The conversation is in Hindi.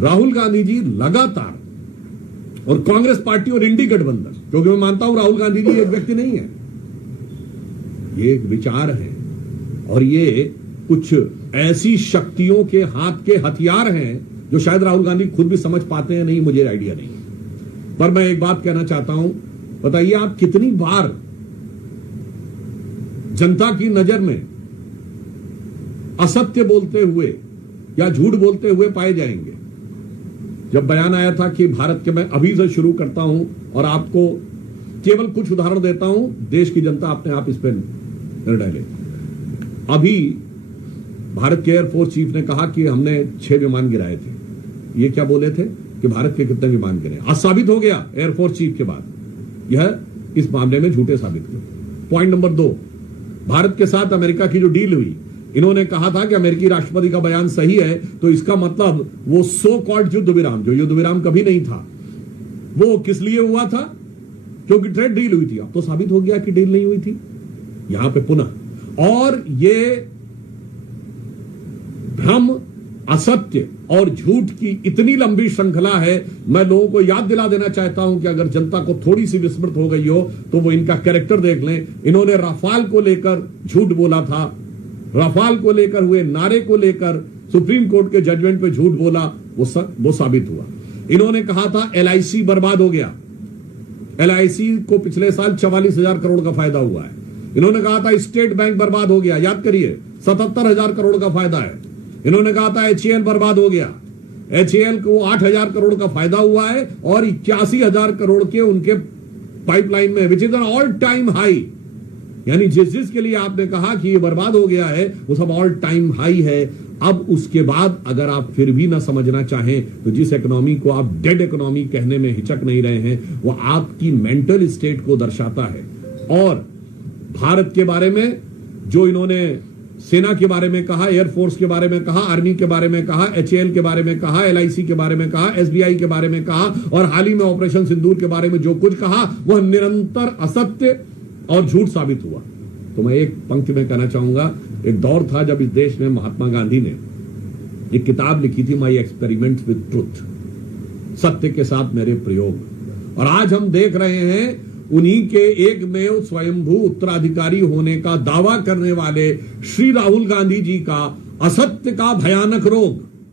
राहुल गांधी जी लगातार, और कांग्रेस पार्टी और इंडी गठबंधन, क्योंकि मैं मानता हूं राहुल गांधी जी एक व्यक्ति नहीं है, ये एक विचार है और ये कुछ ऐसी शक्तियों के हाथ के हथियार हैं जो शायद राहुल गांधी खुद भी समझ पाते हैं, नहीं मुझे आइडिया नहीं है। पर मैं एक बात कहना चाहता हूं, बताइए आप कितनी बार जनता की नजर में असत्य बोलते हुए या झूठ बोलते हुए पाए जाएंगे। जब बयान आया था कि भारत के, मैं अभी से शुरू करता हूं और आपको केवल कुछ उदाहरण देता हूं, देश की जनता अपने आप इस पर निर्णय ले। अभी भारत के एयरफोर्स चीफ ने कहा कि हमने 6 विमान गिराए थे। ये क्या बोले थे कि भारत के कितने विमान गिरे? आज साबित हो गया एयरफोर्स चीफ के बाद यह इस मामले में झूठे साबित हुए। पॉइंट नंबर 2, भारत के साथ अमेरिका की जो डील हुई, इन्होंने कहा था कि अमेरिकी राष्ट्रपति का बयान सही है, तो इसका मतलब वो सो कॉल्ड युद्ध विराम, जो युद्ध विराम कभी नहीं था, वो किस लिए हुआ था? क्योंकि ट्रेड डील हुई थी। अब तो साबित हो गया कि डील नहीं हुई थी यहां पे पुनः। और ये भ्रम, असत्य और झूठ की इतनी लंबी श्रृंखला है। मैं लोगों को याद दिला देना चाहता हूं कि अगर जनता को थोड़ी सी विस्मृत हो गई हो तो वो इनका कैरेक्टर देख लें। इन्होंने राफाल को लेकर झूठ बोला था, राफाल को लेकर हुए नारे को लेकर सुप्रीम कोर्ट के जजमेंट पे झूठ बोला, वो साबित हुआ। इन्होंने कहा था LIC बर्बाद हो गया, LIC को पिछले साल 44,000 करोड़ का फायदा हुआ है। इन्होंने कहा था स्टेट बैंक बर्बाद हो गया, याद करिए 77,000 करोड़ का फायदा है। इन्होंने कहा था HAL बर्बाद हो गया, HAL को 8,000 करोड़ का फायदा हुआ है और 81,000 करोड़ के उनके पाइपलाइन में, which is an all time high. यानी जिसके लिए आपने कहा कि ये बर्बाद हो गया है वो सब ऑल टाइम हाई है। अब उसके बाद अगर आप फिर भी ना समझना चाहें तो जिस इकोनॉमी को आप डेड इकोनॉमी कहने में हिचक नहीं रहे हैं, वो आपकी मेंटल स्टेट को दर्शाता है। और भारत के बारे में जो इन्होंने सेना के बारे में कहा, एयरफोर्स के बारे में कहा, आर्मी के बारे में कहा, HAL के बारे में कहा, LIC के बारे में कहा, SBI के बारे में कहा और हाल ही में ऑपरेशन सिंदूर के बारे में जो कुछ कहा वह निरंतर असत्य और झूठ साबित हुआ। तो मैं एक पंक्ति में कहना चाहूंगा, एक दौर था जब इस देश में महात्मा गांधी ने एक किताब लिखी थी, माई एक्सपेरिमेंट्स विद ट्रुथ, सत्य के साथ मेरे प्रयोग। और आज हम देख रहे हैं उन्हीं के एकमेव स्वयंभू उत्तराधिकारी होने का दावा करने वाले श्री राहुल गांधी जी का असत्य का भयानक रोग